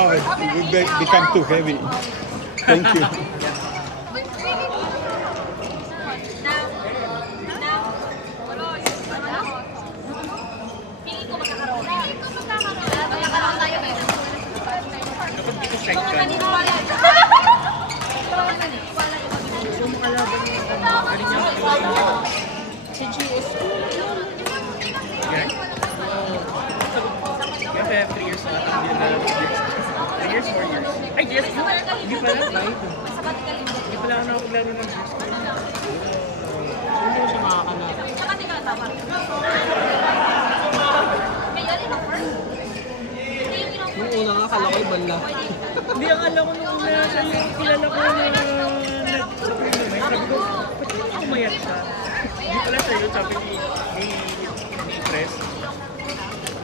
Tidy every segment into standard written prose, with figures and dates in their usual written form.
now it become too heavy. Thank you. Si GS. Kasi 3 years na lang din na 3 years, 4 years. Ay, GS ko? Hindi pala. Hindi pala ako nakapaglaro ng GS ko. Hindi mo siya makakalap. Yung una nga, akala ko ibang lang. Hindi, akala ko nung una siya yung kilala ko na nag-supplement. Sabi ko, ba't yung umayat siya? Hindi pala siya yun, sabi ni Press.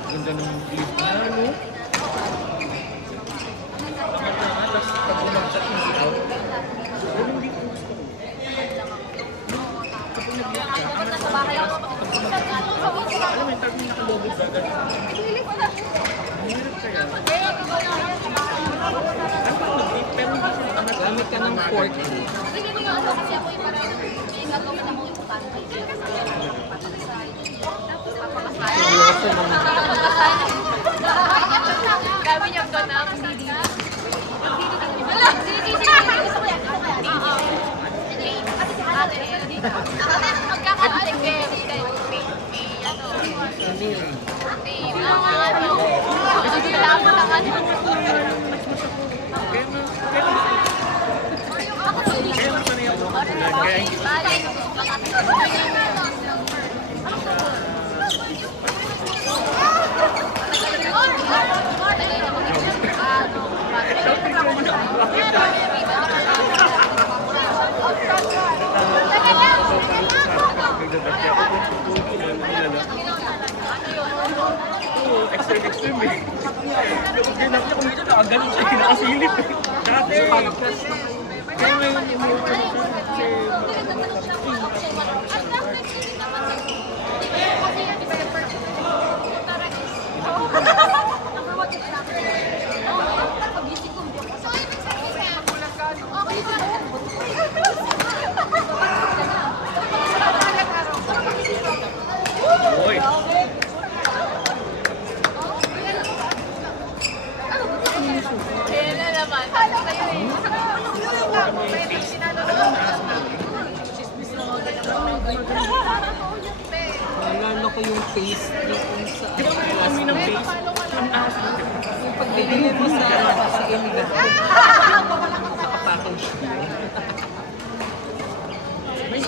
Ganda nung lead na, ano? Tapos pag bumagsak hindi out. Pero hindi ko gusto ko. Kapag nag-lead ka, ang pag bumagsak hindi out. Alam mo yung tag yung nakalobog ka, gano'n. Mahirap kaya. Pero hindi siya angat. Gamit ka ng fork. Seryoso naman. Gawin yung ganap, hindi. Extreme eh. Kapag ganap niya, kung ito nakaganon siya, nakasilip eh. Dati eh. Kaya ngayon yung mga kasi Boy. Ayan na naman. Nalala ko yung taste yung sa Di ba may kami ng face? Ang aso. yung pagbibili mo sa Inga. Nakapackage.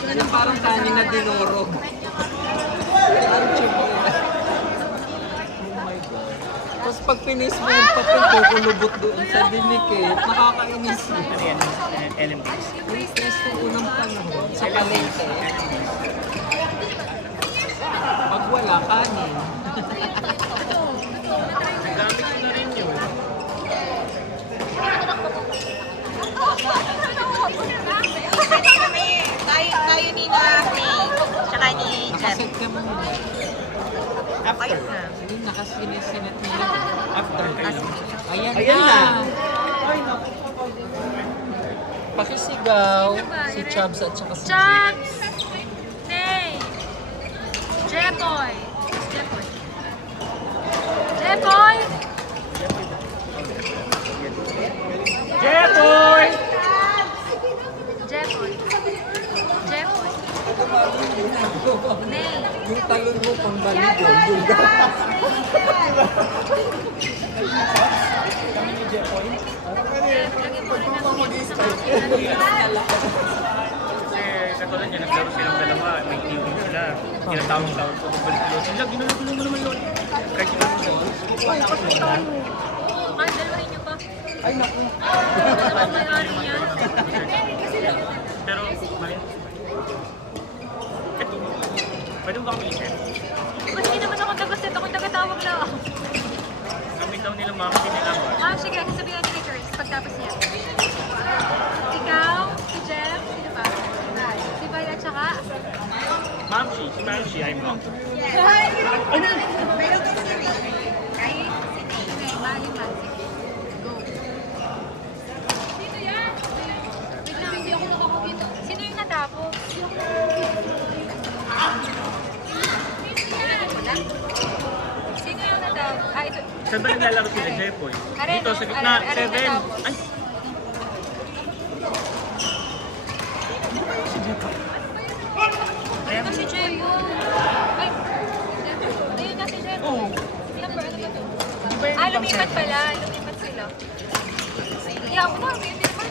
Yung parang kanin na dinurog. Ang cheap yun. Oh my God. Tapos pag pinis mo yung papel, kukulubot doon sa dinikit. Nakakainis yun. Ano yan? Elements. Yung taste ng unang panahon sa palengke. Pag wala, kanin. Gamit ko na rin yun. Tayo ni Naki, tsaka ni Jeff. Nakaset ka mo. After. Yung nakasinet nila. After. Ayan, Ayan na. na. Pakisigaw si Chubbs at saka si Jay. Chubbs! Nay! Jepoy! Jepoy! Jepoy! Jetoy! Jepoy! Jepoy! Nay! Yung talon mo pang baligol. Kami ni Jetoy. Lagyan mo rin ng mix sa mga Kasi katulad niya, naglaro silang dalawa. May team sila. Ginatawag-tawag ko. Balik-lo sila. Ginulo mo naman yun. Kahit yung Ay, dalawa rin niyo pa. Ay, naku. Dalawa may-ari niyan. Pero, mali. Ito. Pwede mo ba kami i-share? Ba't hindi naman ako taga-set? Ako taga-tawag lang. Gamit daw nila mama, hindi nila ba? Ah, sige. Sabihin natin ni Chris pagtapos niya. Ikaw, si Jeff, sino pa? Si Val at saka? Mamshi. Si Mamshi, I'm mom. Meron ka sini. Kahit sini. Okay, bali man. Go. naglalaro sila Jepoy. Dito sa gitna, 7. Ay! Ito si Jeko. Ay, ayun na si Jeko. Oo. Number, ano ba ito? Di ba yun ibang Lumipat set? pala. Lumipat sila. Yeah, ako na. May naman.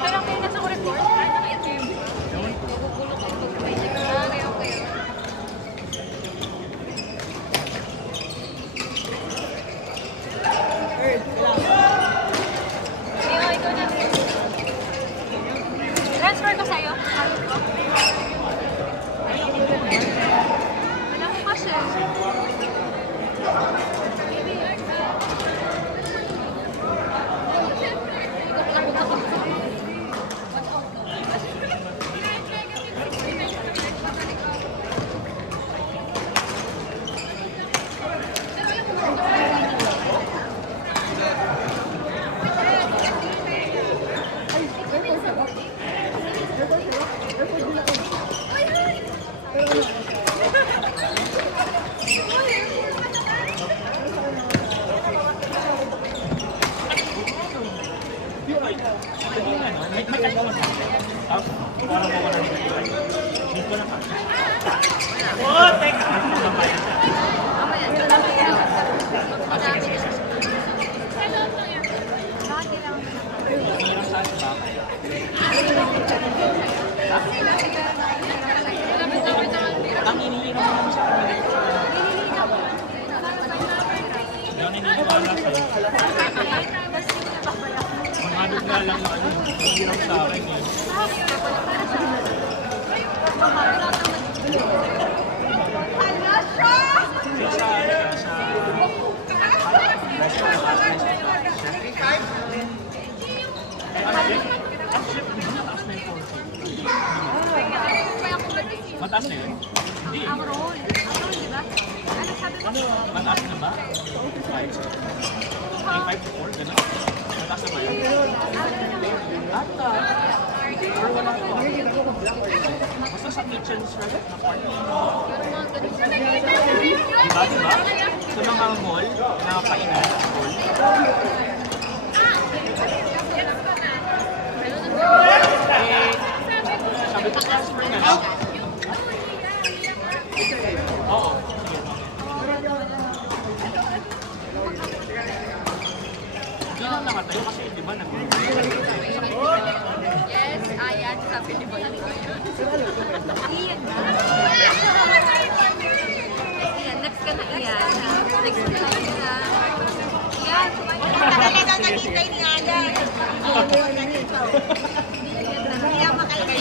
Parang may nasa ko record. Ano na ito yung... Okay, okay. Iyo, ikaw na. Transfer ko sa'yo. Ayos ko. Wala ko kasi. May kahit naman sa akin. Tapos, parang mawala ng buhay. Hindi ko na kaya. Oh, teka! Ang iniinom naman sa kanila. Hindi ako naniniwala sa'yo. Mangadog nga lang na ano, hirap sa akin eh. Mataas na yun? Hindi. Ang roll. Ang roll, di ba? Ano sabi ko? Mataas na ba? 5? 5 to 4? Gano'n? Mataas na ba yun? Basta sa kitchen service na part. Diba? Sa mga mall, na kainan, mall. Sabi ko transfer na lang. Oo. Sige. Hindi na nakatayo kasi di ba Yes, ayan. Sabi ni Boy. Iyan ba? Iyan, next ka na iyan. Next ka na iyan. Iyan, Talaga daw naghintay ni Aga. Hindi ako makalagay.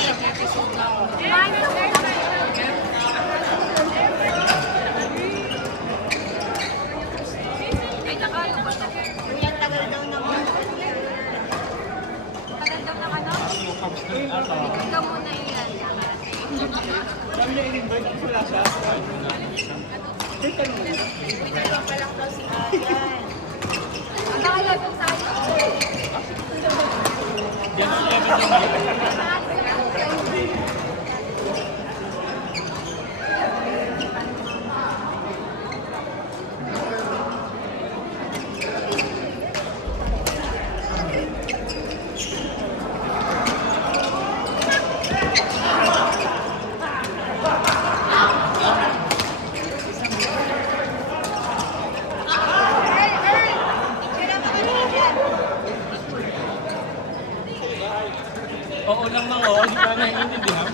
ay, nakalo ba? Yan tagal daw naman. Tagal daw ng ano? Ikaw muna iyan. Sabi niya in-invite ko sila siya. Ang bahala kung sa'yo. Diyan ang level yung ngayon. Oo lang mga oo, hindi ka naiintindihan.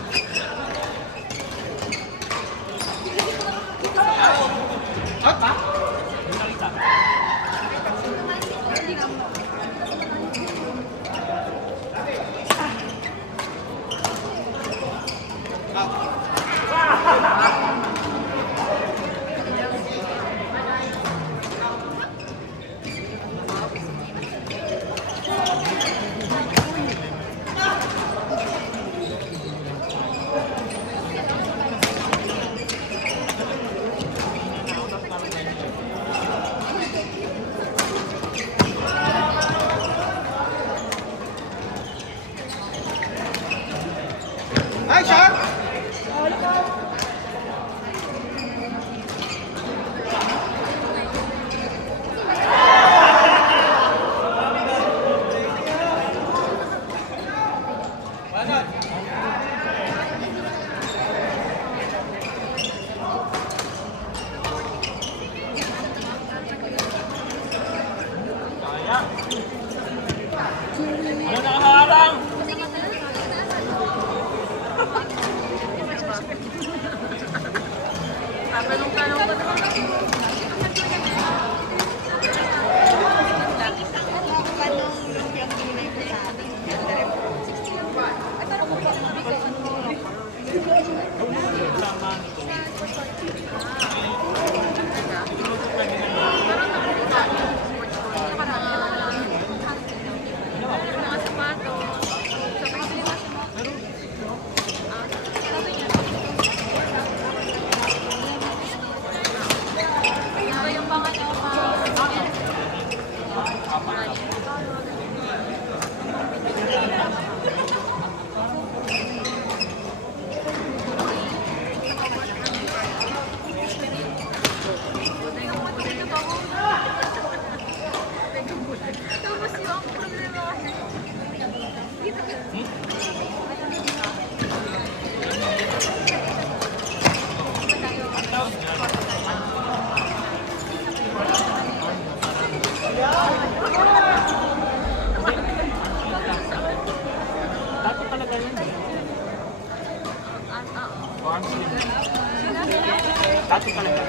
Tattoo talaga.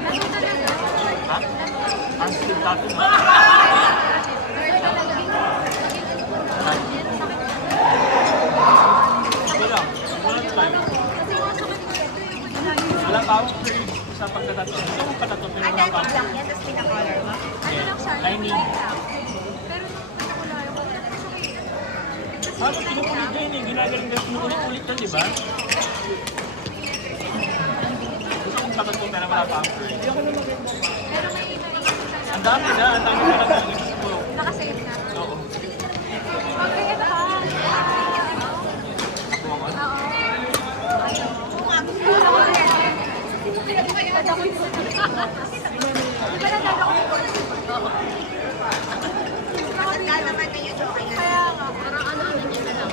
Ano talaga? Ha? Ang skin tattoo mo. Ito lang. Walang time. Wala pa akong free sa pagkatato. Gusto mong patato pero wala pa Adult lang yan, tapos pinacolor mo. Ano lang siya? I need. Pero nung wala ako, Ano, pinukulit niya yun eh. Ginagaling na pinukulit-ulit yun, di ba? Gusto mong patato pero wala pa akong free. pero may Ang dami na. Ang dami na lang yung gusto ko. nakasave na. Oo. Okay na ha? Ako ang ano. Di ba nandado ko? Matanda naman na yun, okay na. Kaya nga, parang ano niya na lang.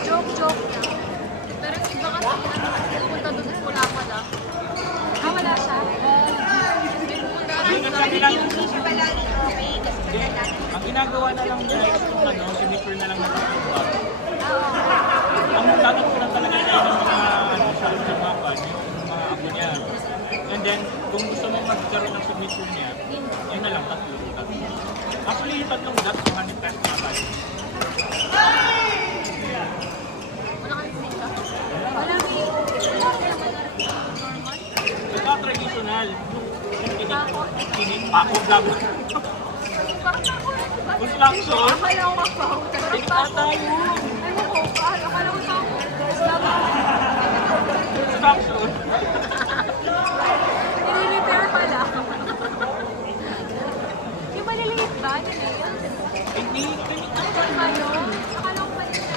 Joke lang. Pero yung iba kasi, pumunta doon at wala pala. Wala siya. Yung nagsabi lang, Hindi siya palagi okay, kasi matanda na. ang ginagawa na lang niya is kung ano, sinipper na lang natin yung bag. Ang tatot ko lang talaga niya yung mga ano, shallow sa mga bag, yung mga apo niya. And then, kung gusto mong magkaroon ng signature niya, yun na lang, tatlo. Actually, yung tatlong dots, 200 pesos na tayo. Wala kang sika. Wala may naman normal. Ito traditional, yung kinig, pako, vlog. Parang ako, diba? Construction, Akala ko ako. hindi ata yun. Ewan ko, akala ko sa ako. Construction. Nire-repair pala. Yung maliliit ba? Ano na yun? Hindi, kinig na. Ano ba yun? Akala ko maliliit.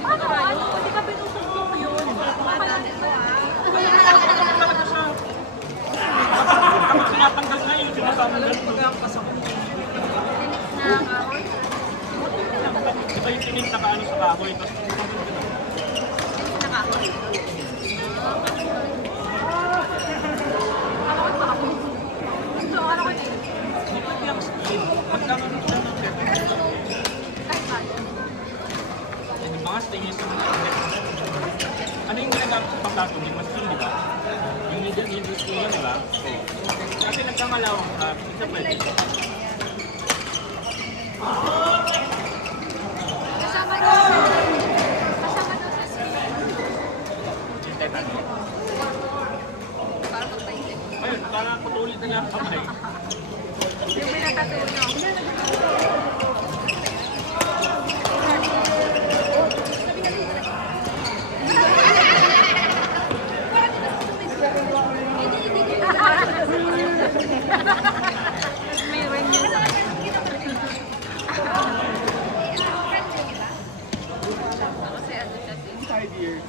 Ano? Ano? Hindi ka pinusumbong yun. Akala ko Talaga siya. Kapag pinatanggal na yung sinasama na kahoy. ito yung tinig na kaano sa kahoy. Tapos Nakahoy. Akala ko kahoy. So, akala ko na yun. hindi pwede ang speed. Pagkakaroon siya ng definite. Kahit ba? Yung mga stainless na ano yung ginagamit sa pagkato? Hindi machine, di ba? Yung middle school yun, di ba? Kasi nagkamalawang ka, isa pwede. Kasama daw sa screen. Yung tetanong. Para magpainit. Ayun, para patulit na lang ang kamay. Yung pinatato nyo. May ring yun sa kasi ano siya din. 5 years.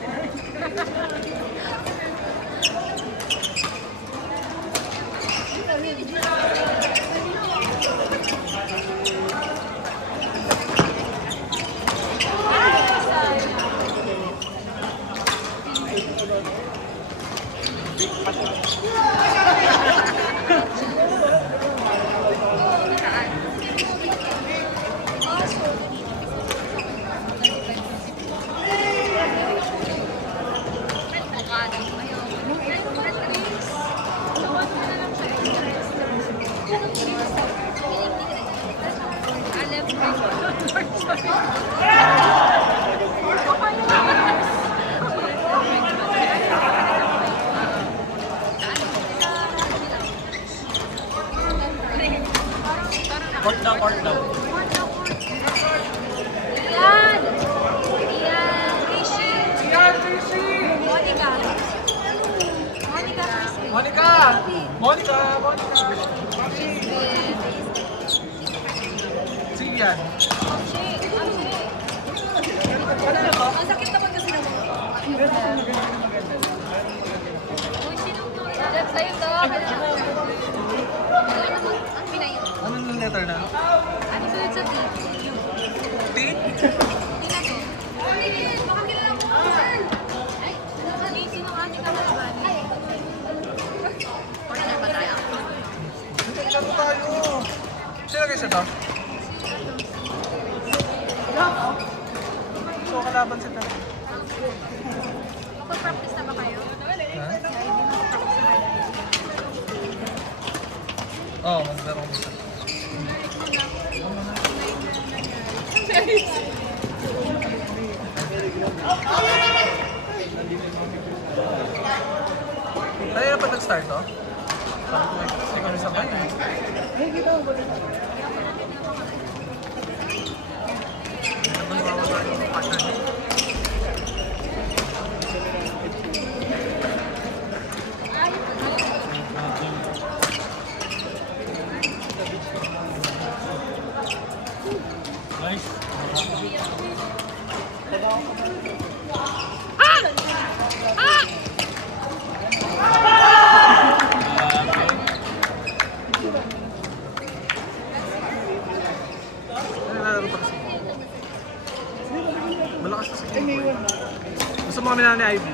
Court daw, court daw. Ian! Ian! Rishi! Monica! Monica Christie. Monica! Monica! Monica! Sige yan. Ang sakit naman kasi ng mga. Uy, sinong to? Sa'yo to. Ang pinay. Anong letter na? Ano sunod sa T? T? Yun na to. Baka kilala mo. Ay, sino ka? Hindi ka malaban. Partner ba tayo? Laro tayo. Sino kayo siya to? So, kalaban sila. Magpa-practice na ba kayo? Ha? Hindi mag-practice na kayo. Oo, maglaro ko isa. Tayo na pa nag-start, no? Sabi ko kami sabay eh. Ano ba mawawala yung partner niya? Ano nilalaro pa kasi? Malakas na si Kimboy. Gusto mo kami na ni Ivy?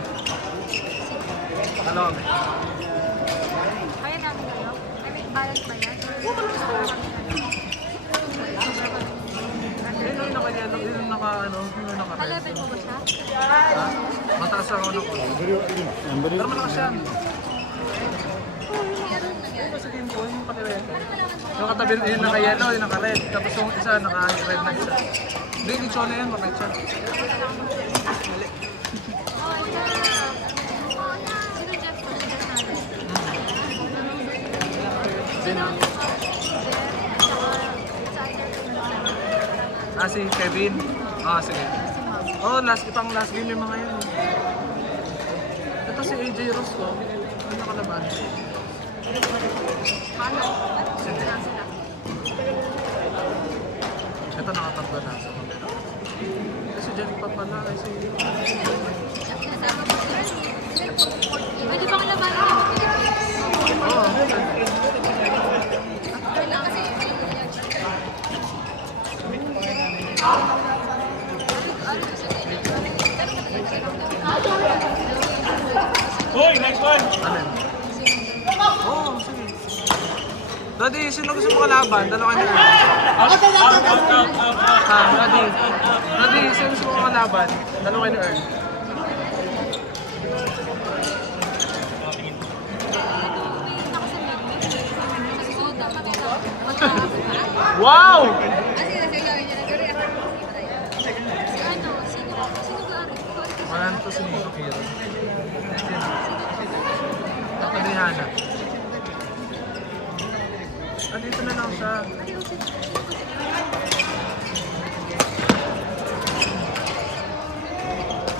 Ano kami? Kaya namin kayo? I mean, balance ba yan? Yun yung naka-yellow, yun yung naka-ano, yun yung naka-red. Ka-level mo ba siya? Ha? Mataas ako ng ulo. Pero malakas yan. Ito sa game ko, yung pati-red. Yung katabi, yung naka-yellow, yung naka-red. Tapos yung isa, naka-red na isa. Hindi, hindi chola yan, mabait siya. Mali. Oh, ito. Sino Jeff ko? Si Jeff natin. Sino? Ah, si Kevin. Ah, sige. Oh, ipang last game yung mga yun. Ito si AJ Ross ko. Ano nakalaban? Ito nakatatlo na sa mga. Si Jeff pa pala. Ay, si... Pwede bang labanan yung Philippines? Oo. Wala kasi, Hoy, next one! Ano yun? Oo, sige. Daddy, sino gusto mo kalaban? Dalawa niyo. Out, out, out. Ah, Daddy. Daddy, sino gusto mo kalaban? Dalawa niyo, Earl. Wow! Wala na to si Nino Kiro. Sino? Ito ni Hana. Ah, dito na lang siya.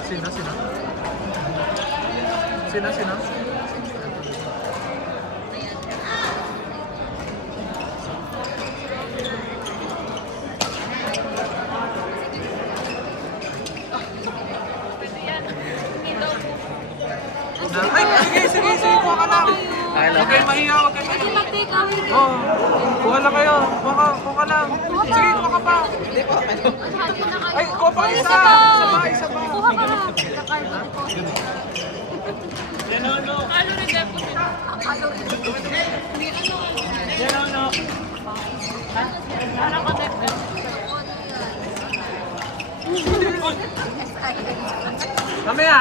Sino? Sino? Sino? Sino? Ay, sige, kuha ka lang. Huwag kayong mahiya, huwag kayong mahiya. Oo, kuha lang kayo. Kuha ka lang. Sige, kuha ka pa. Ay, kuha pa isa. Isa pa. Kuha ka lang. Yan, no. Calorie deficit. Calorie deficit. Yan, no. Ano ka deficit? Mamaya.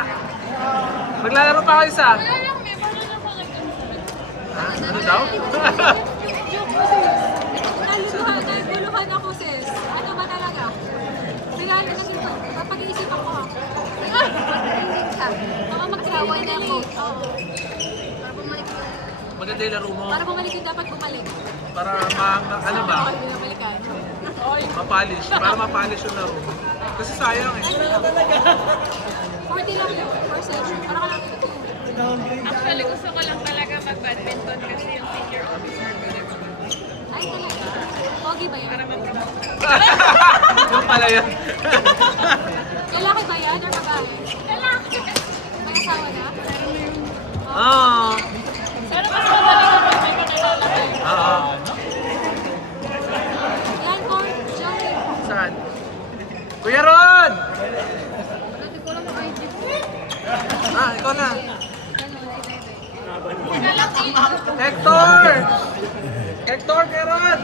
Maglalaro pa kayo isa. Wala lang, may wala lang mga Ha? Ano daw? Naguluhan ako, sis. Ano ba talaga? Bigla na kasi pag-iisipan ko. Baka mag-traway na ako. Para bumalik. Maganda yung laro mo. Para bumalik yung dapat bumalik. Para ano ba? Okay, binabalikan. Mapolish. Para mapolish yung laro mo. Kasi sayang eh. 40 lang yun, per session. Para ka lang Actually, gusto ko lang talaga mag-badminton kasi yung senior officer ko rin. ay talaga. Pogi ba yan? Yung pala yan. Lalaki ba yan or babae? Lalaki. May asawa na? Oo. Pero mas madali ka pag may kanalala. Oo. Yan, Court. Joey. Saan? Kuya Ron! Dati ko lang mag-ID. Ah, ikaw na. Ganun, Hector! Hector, Kuya Ron!